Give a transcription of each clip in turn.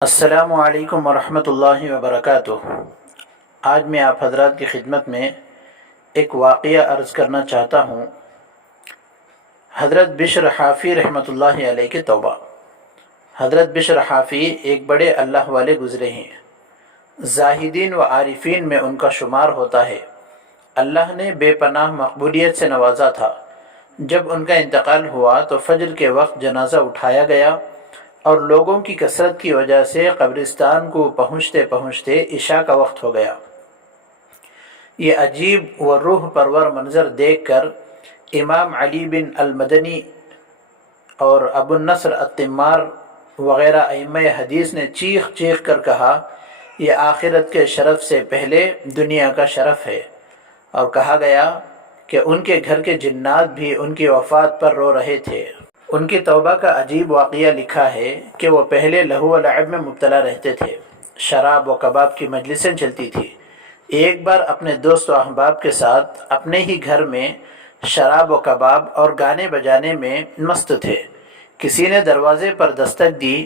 السلام علیکم ورحمۃ اللہ وبرکاتہ۔ آج میں آپ حضرات کی خدمت میں ایک واقعہ عرض کرنا چاہتا ہوں۔ حضرت بشر حافی رحمۃ اللہ علیہ کی توبہ۔ حضرت بشر حافی ایک بڑے اللہ والے گزرے ہیں، زاہدین و عارفین میں ان کا شمار ہوتا ہے۔ اللہ نے بے پناہ مقبولیت سے نوازا تھا۔ جب ان کا انتقال ہوا تو فجر کے وقت جنازہ اٹھایا گیا اور لوگوں کی کثرت کی وجہ سے قبرستان کو پہنچتے پہنچتے عشاء کا وقت ہو گیا۔ یہ عجیب و روح پرور منظر دیکھ کر امام علی بن المدنی اور ابو النصر التمار وغیرہ ائمہ حدیث نے چیخ چیخ کر کہا، یہ آخرت کے شرف سے پہلے دنیا کا شرف ہے، اور کہا گیا کہ ان کے گھر کے جنات بھی ان کی وفات پر رو رہے تھے۔ ان کی توبہ کا عجیب واقعہ لکھا ہے کہ وہ پہلے لہو و لعب میں مبتلا رہتے تھے، شراب و کباب کی مجلسیں چلتی تھی۔ ایک بار اپنے دوست و احباب کے ساتھ اپنے ہی گھر میں شراب و کباب اور گانے بجانے میں مست تھے۔ کسی نے دروازے پر دستک دی۔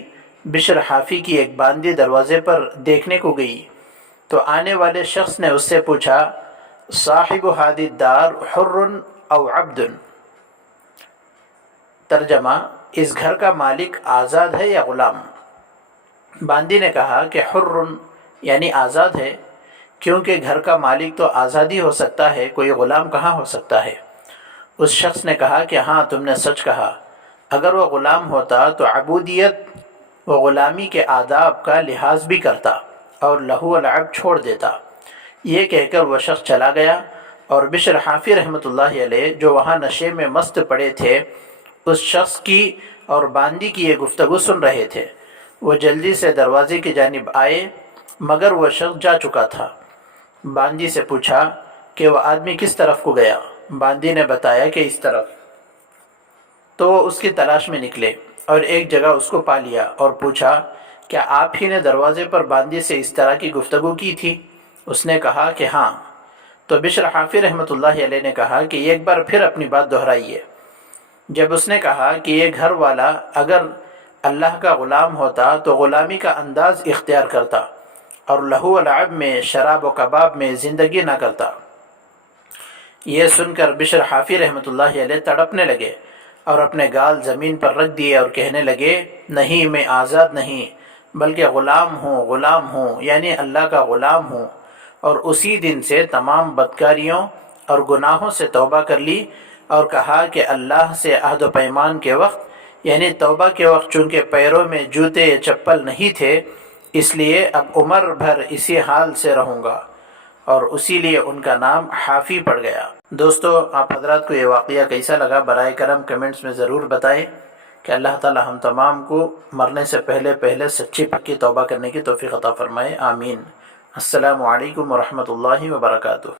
بشر حافی کی ایک باندی دروازے پر دیکھنے کو گئی تو آنے والے شخص نے اس سے پوچھا، صاحب ہادی الدار حر او عبد؟ ترجمہ، اس گھر کا مالک آزاد ہے یا غلام؟ باندی نے کہا کہ حر یعنی آزاد ہے، کیونکہ گھر کا مالک تو آزاد ہی ہو سکتا ہے، کوئی غلام کہاں ہو سکتا ہے؟ اس شخص نے کہا کہ ہاں، تم نے سچ کہا، اگر وہ غلام ہوتا تو عبودیت و غلامی کے آداب کا لحاظ بھی کرتا اور لہو و لعب چھوڑ دیتا۔ یہ کہہ کر وہ شخص چلا گیا، اور بشر حافی رحمۃ اللہ علیہ جو وہاں نشے میں مست پڑے تھے، اس شخص کی اور باندی کی یہ گفتگو سن رہے تھے۔ وہ جلدی سے دروازے کی جانب آئے، مگر وہ شخص جا چکا تھا۔ باندی سے پوچھا کہ وہ آدمی کس طرف کو گیا؟ باندی نے بتایا کہ اس طرف۔ تو وہ اس کی تلاش میں نکلے اور ایک جگہ اس کو پا لیا اور پوچھا، کیا آپ ہی نے دروازے پر باندی سے اس طرح کی گفتگو کی تھی؟ اس نے کہا کہ ہاں۔ تو بشر حافی رحمۃ اللہ علیہ نے کہا کہ ایک بار پھر اپنی بات دہرائیے۔ جب اس نے کہا کہ یہ گھر والا اگر اللہ کا غلام ہوتا تو غلامی کا انداز اختیار کرتا اور لہو و لعب میں، شراب و کباب میں زندگی نہ کرتا۔ یہ سن کر بشر حافی رحمۃ اللہ علیہ تڑپنے لگے اور اپنے گال زمین پر رکھ دیے اور کہنے لگے، نہیں، میں آزاد نہیں بلکہ غلام ہوں یعنی اللہ کا غلام ہوں۔ اور اسی دن سے تمام بدکاریوں اور گناہوں سے توبہ کر لی اور کہا کہ اللہ سے عہد و پیمان کے وقت یعنی توبہ کے وقت چونکہ پیروں میں جوتے یا چپل نہیں تھے، اس لیے اب عمر بھر اسی حال سے رہوں گا، اور اسی لیے ان کا نام حافی پڑ گیا۔ دوستو، آپ حضرات کو یہ واقعہ کیسا لگا برائے کرم کمنٹس میں ضرور بتائیں کہ اللہ تعالی ہم تمام کو مرنے سے پہلے سچی پکی توبہ کرنے کی توفیق عطا فرمائے، آمین۔ السلام علیکم ورحمۃ اللہ وبرکاتہ۔